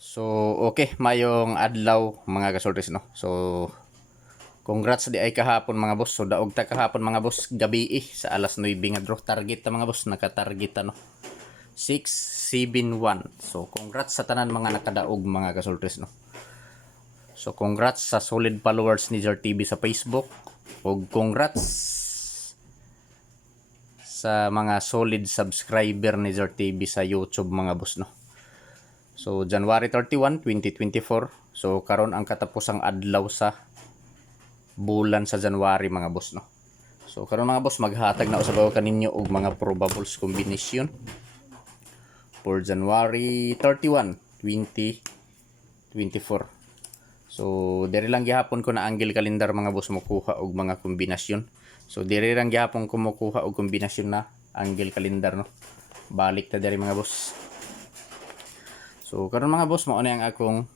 So, okay, mayong adlaw mga kasultis, no? So, congrats di ay kahapon mga boss. So, daog ta kahapon mga boss, gabi sa alas 9 nga draw. Target ta mga boss, naka-target ta no. 671. So, congrats sa tanan mga nakadaog mga kasultis, no? So, congrats sa solid followers ni Jar TV sa Facebook. O congrats sa mga solid subscriber ni Jar TV sa YouTube mga boss, no? So, January 31, 2024. So, karon ang katapusang adlaw sa bulan sa January mga boss, no. So, karon mga boss, maghatag na usabaw kaninyo og mga probables combination for January 31, 2024. So, diri lang gihapon ko na angle calendar mga boss mokuha og mga kombinasyon. So, diri lang gihapon ko mokuha og kombinasyon na angle calendar, no. Balik ta diri mga boss. So, karon mga boss, mao na ang akong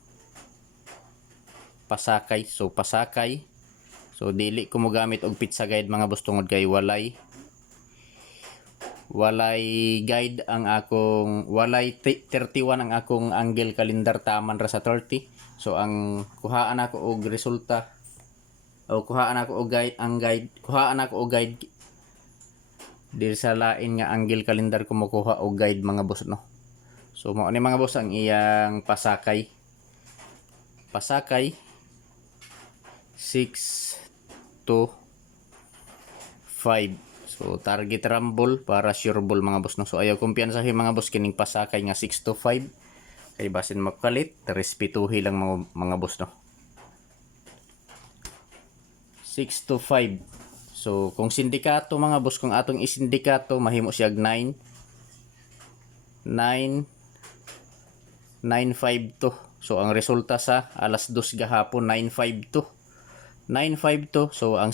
pasakay. So, pasakay. So, dili ko mo gamit og pizza guide mga boss tungod kay walay guide ang akong walay 31 ang akong angle calendar taman ra sa 30. So, ang kuhaan ako og resulta o kuhaan ako og guide diri sa lain nga angle calendar ko makuha og guide mga boss, no. So, mao ni mga boss ang iyang pasakay 6 to 5. So, target rumble para sure ball mga boss, no. So, ayaw kumpiyansahin mga boss kining pasakay nga 6 to 5 kay basin makalit, respetuhi lang mga boss, no. 6 to 5. So, kung sindikato mga boss, kung atong isindikato mahimo siya 952. So, ang resulta sa alas 2 gahapon 952. So, ang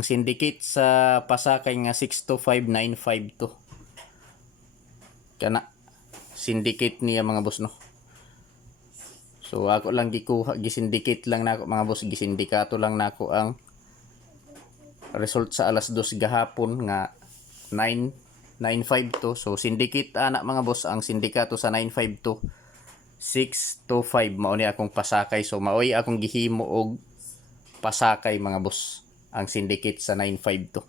syndicate sa pasakay nga 6 to 5 952. Kana syndicate niya mga boss, no. So, ako lang gisyndicate lang nako mga boss, gisindikato lang nako ang result sa alas 2 gahapon nga 952. So, syndicate ana mga boss, ang sindikato sa 952 6 to 5 mao ni akong pasakay. So, maoy akong gihimo og pasakay mga boss, ang syndicate sa 952.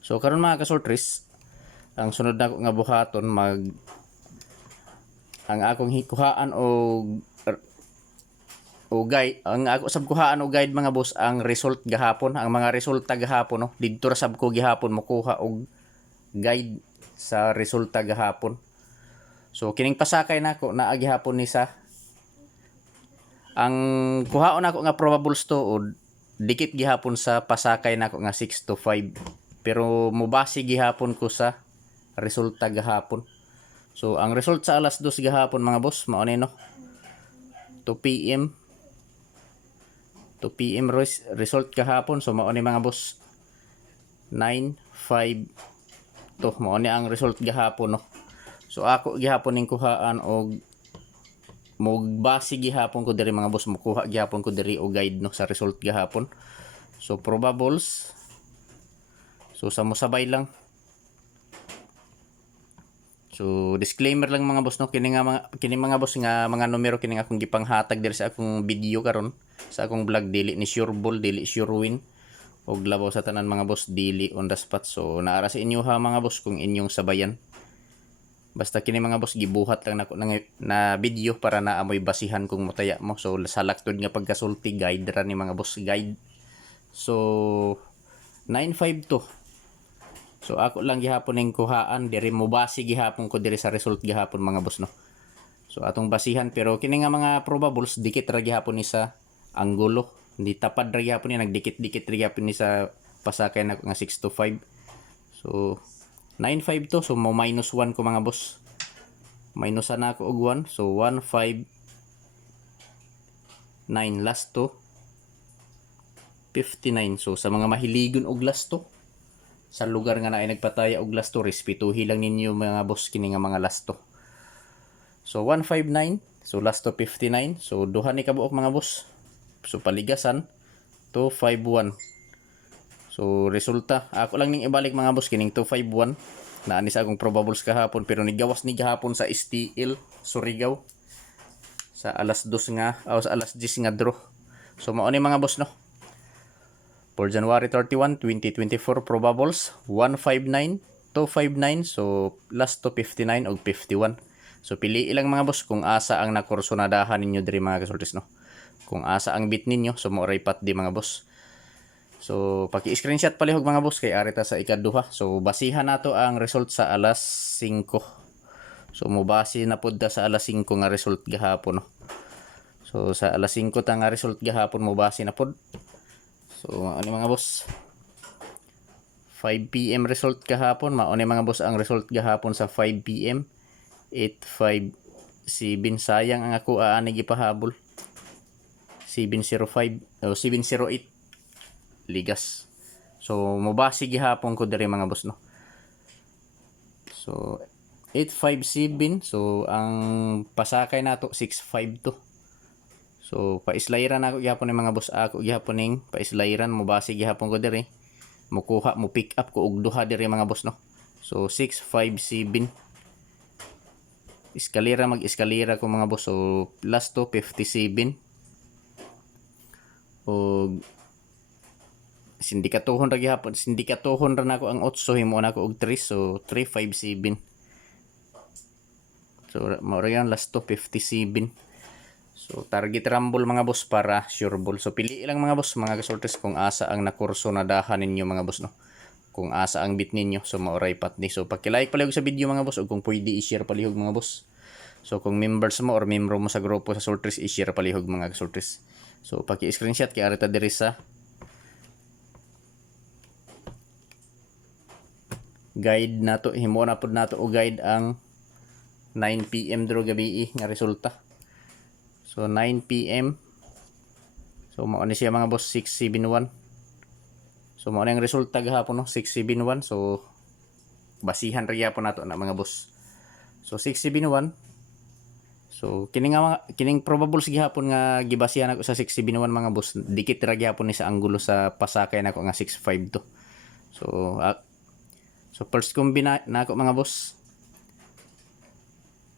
So, karon mga kasortris, ang sunod nako nga buhaton ang akong hikuhaan og guide, ang ako sab kuhaan og guide mga boss, ang result gahapon, ang mga resulta gahapon, no. Didto ra sab ko gihapon mokuha og guide sa resulta gahapon. So, kining pasakay nako naa gihapon ni sa ang kuhaon nako nga probables to dikit gihapon sa pasakay nako nga 6 to 5. Pero mubase gihapon ko sa resulta gahapon. So, ang result sa alas 2 gahapon mga boss mao ni, no. 2 PM result gahapon. So, mao ni mga boss 952 mao ni ang result gahapon, no. So, ako gihapon ning kuhaan og base gihapon ko diri mga boss, mukuha gihapon ko diri og guide, no, sa result gahapon. So, probables. So, sa mosabay lang. So, disclaimer lang mga boss, no, kini mga boss nga mga numero kini akong gipanghatag diri sa akong video karon, sa akong vlog, dili ni sure ball, dili sure win, og labaw sa tanan mga boss, dili on the spot. So, naara sa inyo ha mga boss kung inyong sabayan. Basta kini mga boss, gibuhat lang nako na video para na amoy basihan kung mutaya mo. So, sa laktod nga pagkasulti, guide ra ni mga boss, guide. So, 952. So, ako lang gihapon ning kuhaan diri, mo base gihapon ko diri sa result gihapon mga boss, no. So, atong basihan, pero kini nga mga probables dikit ra gihapon ni sa anggulo, hindi tapad ra gihapon ni, nagdikit-dikit ra gihapon ni sa pasakay nako nga 6 to 5. So, 952. So, mo minus 1 ko mga boss, minusan na ako og 1. So, 159 last to 59. So, sa mga mahiligon og last to, sa lugar nga na ay nagpataya og last to, respetuhi lang ninyo mga boss kini nga mga last to. So, 159. So, last to 59. So, duha ni kabuok mga boss. So, paligasan 251. So, resulta ako lang ning ibalik mga boss kining 251. Naani sa akong probables kahapon pero nigawas ni gahapon sa STL Surigao sa alas 2 nga sa alas 10 nga draw. So mao ni mga boss no. For January 31, 2024 probables 159, 259, so last to 59 o 51. So pili ilang mga boss kung asa ang nakursonadahan ninyo diri mga kasultis no. Kung asa ang bit ninyo so mo pat di mga boss. So paki-screenshot palihog mga boss kay arita sa ikaduha. So basihan nato ang result sa alas 5. So mobase na pud sa alas 5 nga result gahapon no. So sa alas 5 ta nga result gahapon mobase na pud. So ano mga boss, 5 PM result kahapon, mao ni mga boss ang result gahapon sa 5 PM 857. Sayang ang ako ani gipahabol 705 o 708 ligas. So mobase gihapon ko diri mga boss no. So 857, so ang pasakay nato 652. So paislayran ako gihapon ng mga boss ako gihapon ning paislayran mo base gihapon ko diri. Mukuha mo pick up ko og duha diri mga boss no. So 657. Eskalera mag-eskalera ko mga boss. So last to 57. Og sindikatuhon ra gihapon, sindikatuhon ra nako ang 8 himo nako og 3 so 357. So mao ra yan last to 57. So target rumble mga boss para sure ball. So pili lang mga boss mga kasultes kung asa ang nakursonadahan ninyo mga boss no. Kung asa ang bit ninyo so maoray pat ni. So paki-like palihog sa video mga boss ug kung pwede i-share palihog mga boss. So kung members mo or membro mo sa grupo sa Sultres i-share palihog mga kasultes. So paki-screenshot kay arita diri sa guide nato, himo na pud nato og guide ang 9 PM draw gabi nga resulta. So 9 PM. So mao ni siya mga boss 671. So mao ni ang resulta gahapon no 671. So basihan ra gyapon nato na mga boss. So 671. So kining probables gihapon nga gibasihan ako sa 671 mga boss. Dikit ra gyapon ni sa anggulo sa pasakay nako nga 652. So first combine nako mga boss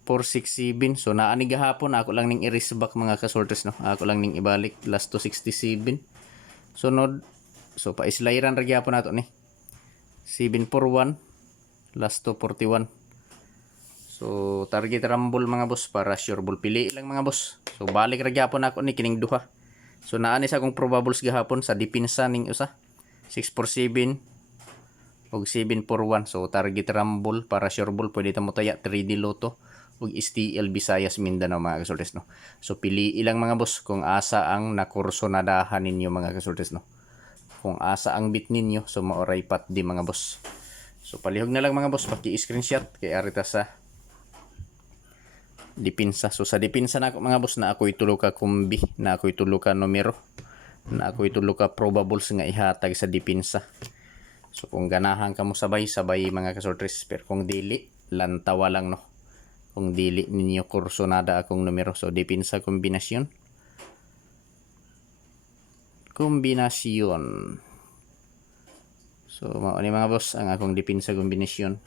467. So naani gahapon ako lang ning i-erase back mga kasortes no. Ako lang ning ibalik last to 67. Sunod so pa-slayran ra gyapon nato ni 741 last to 41. So target rumble mga boss para sure ball pili lang mga boss. So balik ra gyapon ako ni kining duha. So naani sa akong probables gahapon sa depensa ning usa 647 og 741. So target rumble para sure ball pwede ta mo taya 3D Lotto ug STL Visayas Mindanao mga kasultes no. So pili ilang mga boss kung asa ang nakursonadahan ninyo mga kasultes no. Kung asa ang bit ninyo so maoray pat di mga boss. So palihog na lang mga boss paki-screenshot kay arita sa depensa. So sa depensa na ako mga boss na ako'y tulo ka kumbi, na ako'y tulo ka numero, na ako'y tulo ka probables nga ihatag sa depensa. So kung ganahan ka mo sabay-sabay mga kasultes, pero kung dili lantawa lang no. Kung dili ninyo kursonada akong numero. So depensa kombinasyon. So mao ni mga boss ang akong depensa kombinasyon.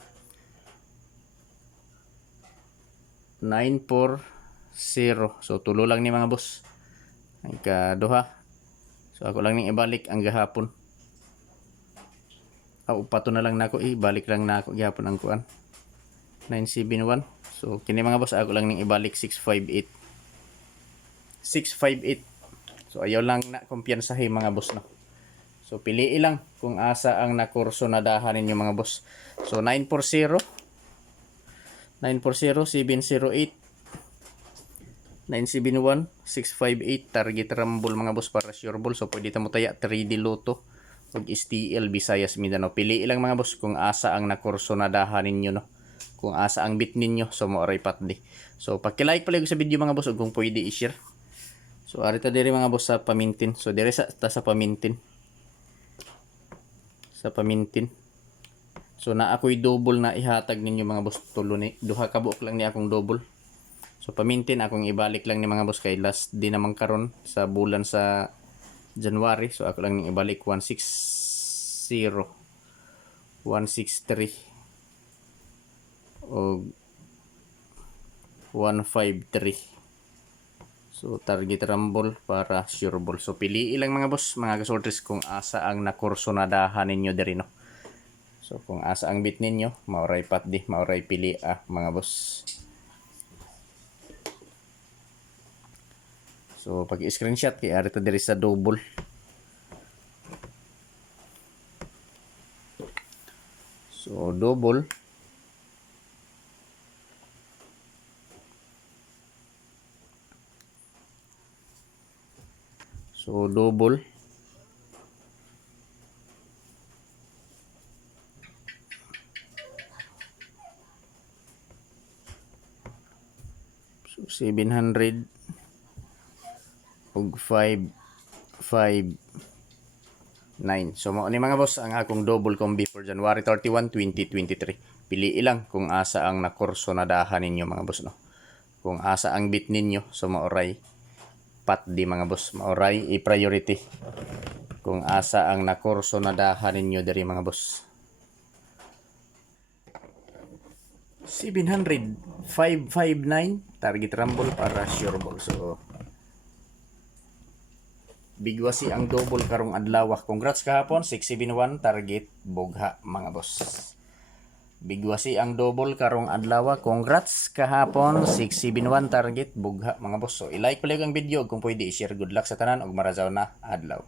940. So tulo lang ni mga boss. Ang ikaduha. So ako lang ning ibalik ang gahapon. Upato na lang nako ibalik lang nako gihapon ang kuan. 971. So kini mga boss ako lang ning ibalik 658. 658. So ayaw lang na kumpiyansahin mga boss no. So pili lang kung asa ang nakursonadahan ninyo mga boss. So 940 708 971 658 target rumble mga boss para sure ball. So pwede ta mo taya 3D Lotto ug STL Visayas Mindanao. Pili lang mga boss kung asa ang nakursonadahan ninyo no. Kung asa ang bit ninyo so maoray pat di. So paki-like pala sa video mga boss ug kung pwede i-share. So arita diri mga boss sa pamintin. So diri sa pamintin. Sa pamintin. So na ako'y double na ihatag ninyo mga boss tulo ni duha ka buok lang ni akong double. So pamintin akong ibalik lang ni mga boss kay last di naman karon sa bulan sa January. So ako lang ning ibalik 160 163 og 153. So target rumble para sure ball. So pili lang mga boss, mga kasorters, kung asa ang nakursonadahan ninyo diri no. So kung asa ang bit ninyo, mauray pat di, mauray pili mga boss. So pag screenshot kay ari ta diri sa double. So double. So double. So 700 og 559. So mao ni mga boss ang akong double combi for January 31, 2023. Pili ilang kung asa ang nakursonadahan ninyo mga boss no. Kung asa ang bit ninyo, so maoray pat di mga boss, maoray i-priority kung asa ang nakursonadahan ninyo diri mga boss. 700 559 target rumble para sure ball. So bigwasi ang double karong adlaw. Congrats kahapon 671 target bugha mga boss. Bigwasi ang double karong adlaw. Congrats kahapon 671 target bugha mga boss. So i-like pala ang video kung pwede i-share. Good luck sa tanan og marazaw na adlaw.